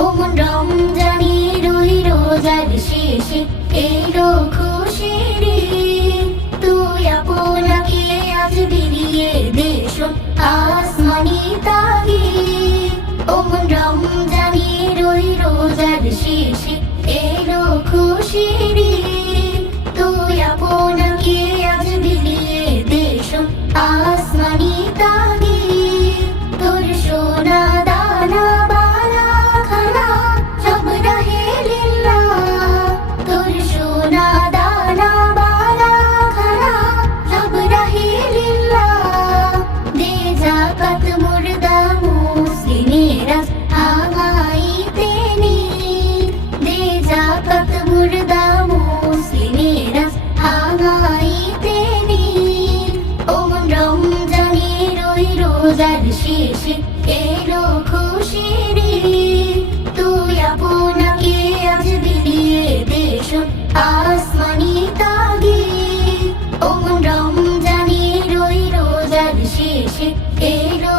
ওমন রমজানের ওই রোজার শেষে এলো খুশির ঈদ। তুই আপনাকে আজ বিলিয়ে দেশ আসমানি তাগিদ। ওমন রমজানের ওই রোজার শেষে এলো খুশির ঈদ। তুই আপনাকে আজ বিলিয়ে দেশ আসমানি তাগিদ। তোর সোনা দানা বালা খানা সব রাহে লিল্লাহ। তোর সোনা দানা বালা খানা সব রাহে লিল্লাহ। দে যাকাত মুর্দা মুসলিমেরা ভাঙাইতে নিদ। দে যাকাত মুর্দা মুসলিমেরা ভাঙাইতে নিদ। ওমন রমজানের ওই রোজার শেষে এলো খুশির ঈদ। তুই আপনাকে আজ বিলিয়ে দেশ আসমানি তাগিদ। ওমন রমজানের ওই রোজার শেষে এলো